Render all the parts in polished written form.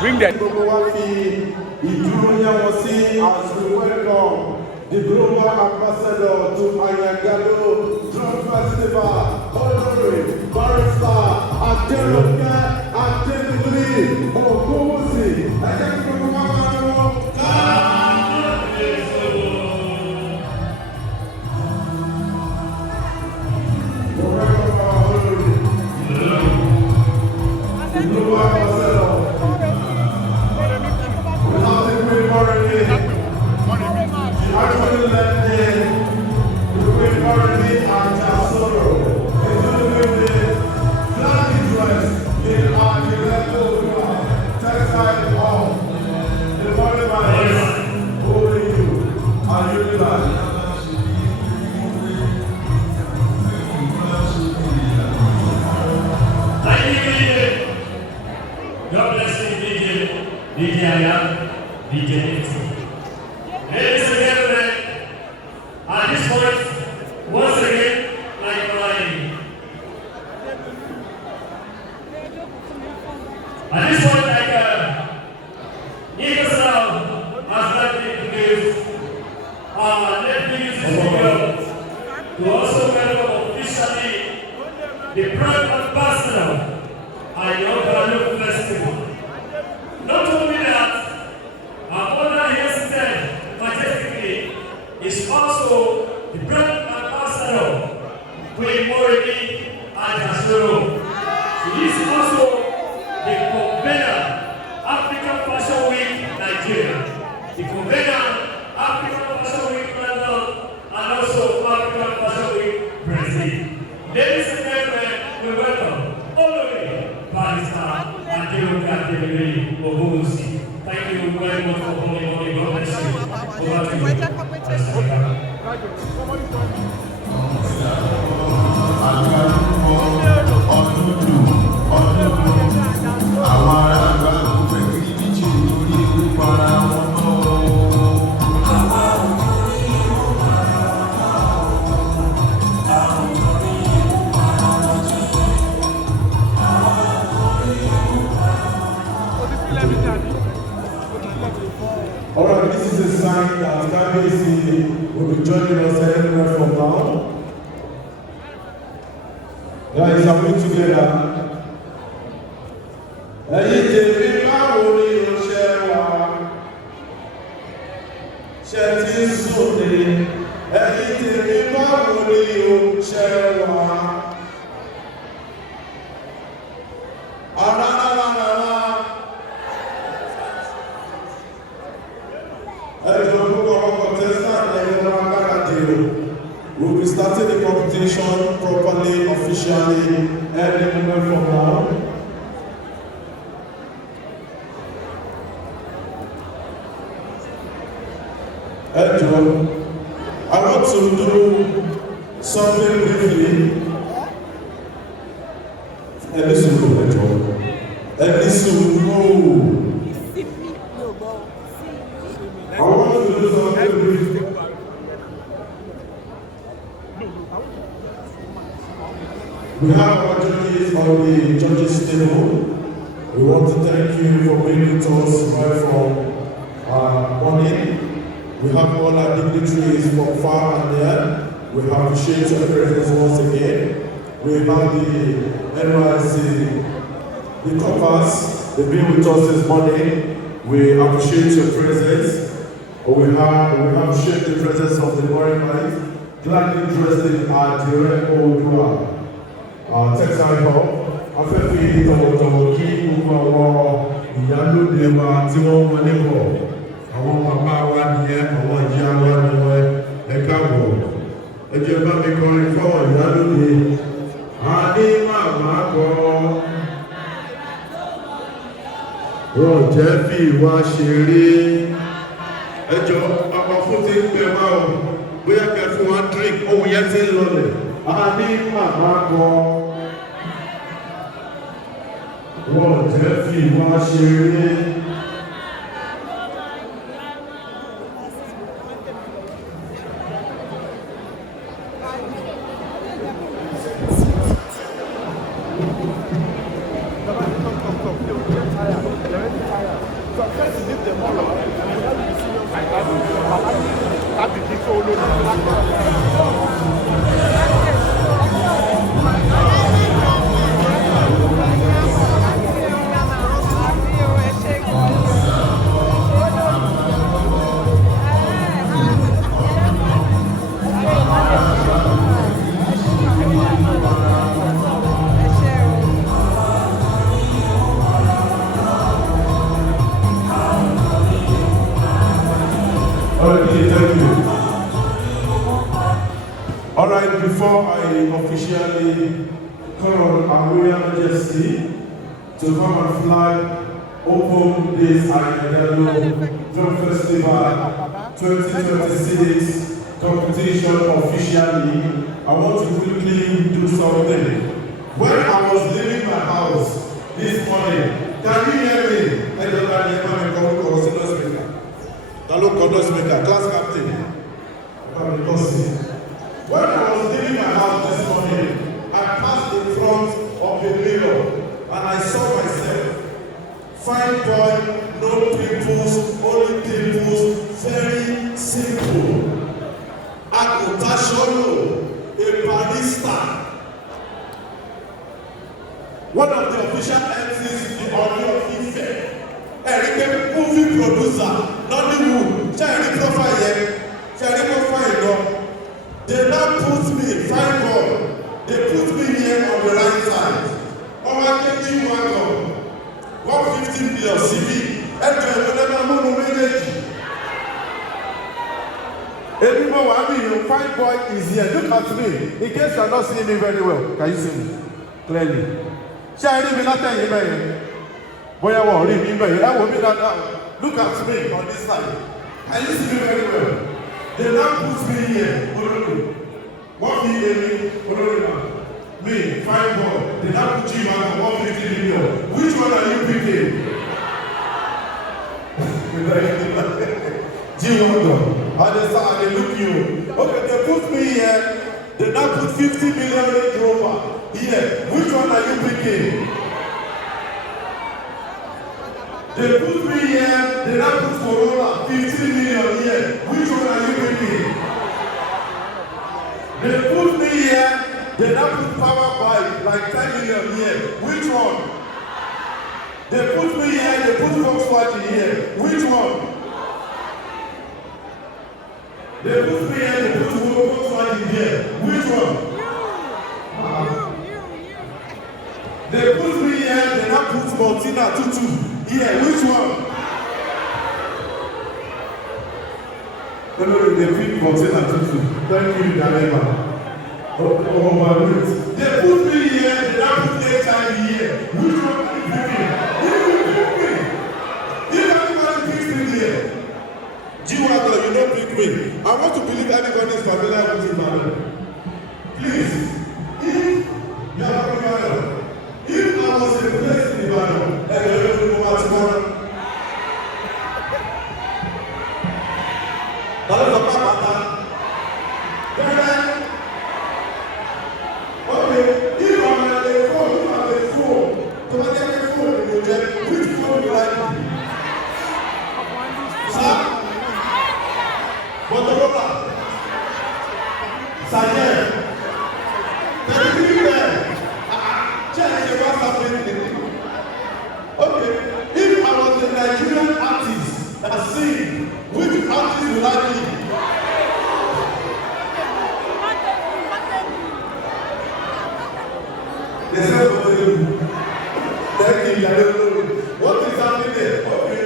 Bring them. As we welcome the global ambassador to Ayan Agalu Drum Festival, Olori Aderonke Ademiluyi-Ogunwusi. God bless you, DJ Ayan, DJ Ifecityblog. Ladies and gentlemen, at this point, once again, at this point, Ifecityblog has let me introduce to also welcome officially the Prime Ambassador Ayan Agalu Festival. Not only that, our honor here seated majestically is also the Prime Ambassador to Olori Aderonke. He is also the convener African Fashion Week Nigeria, the convener African Fashion Week London, and also African Fashion Week Brazil. Ladies and gentlemen, we welcome Olori Aderonke Ademiluyi-Ogunwusi. Thank you very much for coming on. God bless you. Over to you. Alright, this is a sign that Kabiyesi will be joining us anywhere from now. Guys, are we together? Ẹ̀yin tèmi báwo ni o ṣe wà? Ṣé ti ń sùn ni? Ẹ̀yin tèmi báwo ni o ṣe wà? We'll be starting the competition properly, officially, any moment from now. I want to do something briefly. I want to do something briefly. We have our judges on the judges table. We want to thank you for being with us right from morning. We have all our dignitaries from far and near. We appreciate your presence once again. We have the Enuwa, the compass. They've been with us this morning. We appreciate your presence. We appreciate the presence of the Royal Majesty, gladly dressed in our direct old drum. Textile hall, afẹ́fẹ́ tọ̀wọ̀tọ̀wọ̀ kí gbogbo àwọn ìyálóde wa tí wọ́n wọlé bọ̀, àwọn màmá wa nìyẹn, àwọn ìyá wa nìyẹn, ẹ káàbọ̀. Ẹ jẹ́ bá mi kọrin fáwọn ìyálóde. A ní màmá kọ́, wọ́n jẹ́ fi wá ṣeré. Ẹ jọ ọkọ̀ fún ti ń gbẹ wá o, bóyá kẹ́ fún wa drink, ohun yẹn ti ń lọlẹ̀. A ní màmá kọ́. Wọ́n jẹ́ fi wá ṣeré. All right, before I officially call on our Royal Majesty to come and flag open this Ayan Agalu Drum Festival 2026 competition officially, I want to quickly do something. When I was leaving my house this morning, can you hear me? I don't know, class captain. When I was leaving my house this morning, I passed in front of the mirror and I saw myself. Fine boy, no pimples, only pimples, very simple. Akutasholo, a barista. One of the official MCs, the Ooni of Ife, a movie producer, Nollywood, Charity profile here, Charity profile here. They now put me, fine boy, they put me here on the right side. Over KG wagon, 150 million CV, everyone, fine boy is here. Look at me. In case you are not seeing me very well, can you see me clearly? Shall I not tell you, man? Boy, I won't leave me, man. I will be that now. Look at me on this side. Can you see me very well? They now put me here. What me, me, fine boy. They now put you on 150 million. Which one are you picking? And they look you. Okay, they put me here. They now put 50 million Range Rover here. Which one are you picking? They put me here. They now put Corona 15 million here. Which one are you picking? They put me here. They now put power bike like 10 million here. Which one? They put me here. They put Volkswagen here. Which one? They put me here, they put Volkswagen here. Which one? They put me here, they now put Martina Tutu here. Which one? They put Martina Tutu. Thank you, Dalema. They put me here, they now put HIV here. Which one are you picking? If anybody picks me here. G-Wagon, you don't pick me. I want to believe everybody is familiar with Ibadan. Please, if you are from Ibadan, if I was in a place in Ibadan, and you don't know what tomorrow, that is a papa. Okay, if I'm at a phone, to get a phone, which phone do you like? Sir? Motorola, Sayer, can you be there? Check what's happening. Okay, if I was a Nigerian artist that sing, which artist would I be? They said, thank you, what is happening there? Okay,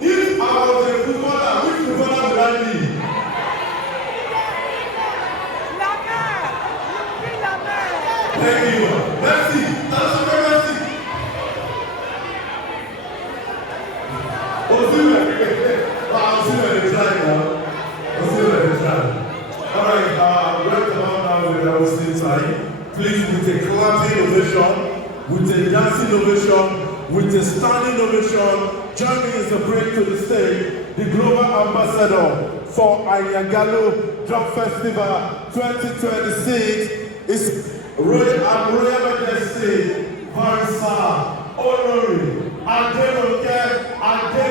if I was a footballer, which footballer would I be? Thank you. Merci. That's a merci. I'll see where they try now. I'll see where they try. All right, welcome now with our state time. Please, with a clapping ovation, with a dancing ovation, with a standing ovation, join me in the break to the stage, the global ambassador for Ayan Agalu Drum Festival 2026 is Royal Majesty, Olori Aderonke Ademiluyi-Ogunwusi.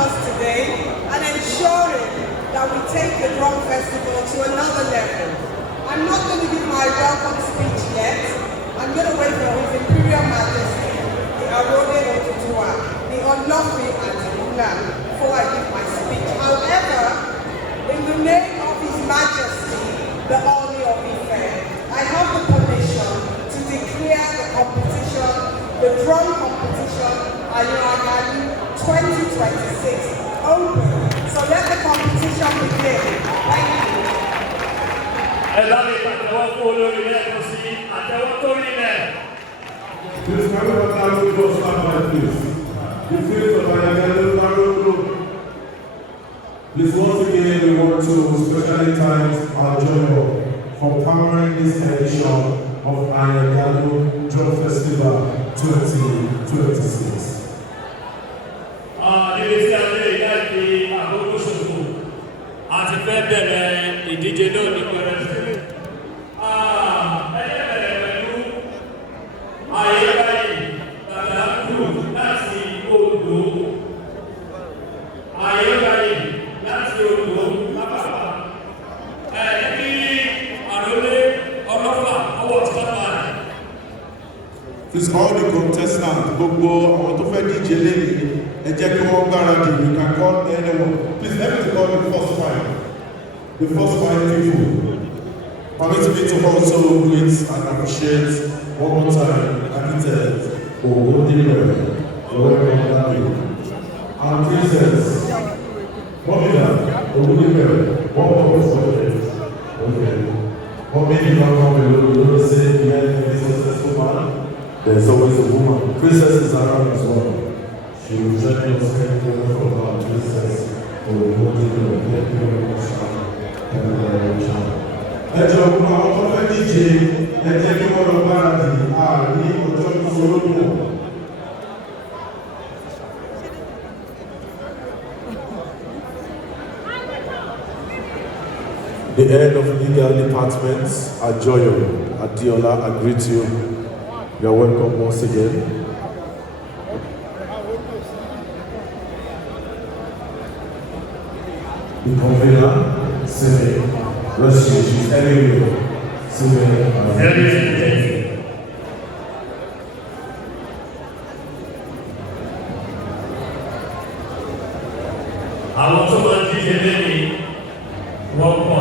us today and ensuring that we take the drum festival to another level. I'm not going to give my welcome speech yet. I'm going to wait for His Imperial Majesty, the Olori Aderonke, the Olori Aderonke, before I give my speech. However, in the name of His Majesty, the Ooni of Ife, I have the permission to declare the competition, the drum competition, Ayan Agalu 2026, open. So let the competition begin. Thank you. Please, can we have a little bit of please? The face of Ayan Agalu Drum. Please, once again, we want to specially thank our journal for powering this edition of Ayan Agalu Drum Festival 2026. Àti fẹ́ bẹ̀rẹ̀ ìdíje lónìí pẹ̀rẹ̀ sí. Ẹ̀yẹ́ bẹ̀rẹ̀ pẹ̀lú ayé báyìí tàbí àkúrò láti odò. Ayé báyìí láti odò lápapà. Ẹ̀ẹ́dí àrólé ọlọ́fà ọwọ́ tí wọ́n máa rẹ̀. Please, all the contestants, gbogbo àwọn tó fẹ́ díje lẹ́yìn, ẹ jẹ́ kí wọ́n gbáradì. You can call anyone. Please let me call the first five. The first five people. Permit me to also greet and appreciate one more time architect Olori Aderonke Ademiluyi-Ogunwusi. Our princess, Momina Olori, one more subject. Okay. Momina Olori, you don't say behind any successful man, there's always a woman. Princess is around as well. She will join us from our princess Olori Aderonke. Ẹjọ́ ọgbọ́n àwọn tó fẹ́ díje ẹjẹ́ kí wọ́n lọ gbáradì ààrí ọjọ́ ìṣòro. The head of legal department, Ajoyo Adiola, I greet you. You are welcome once again. The convener, Sene, Russia, she's everywhere. Àwọn tó máa ń díje lẹ́yìn wọ́n pọ̀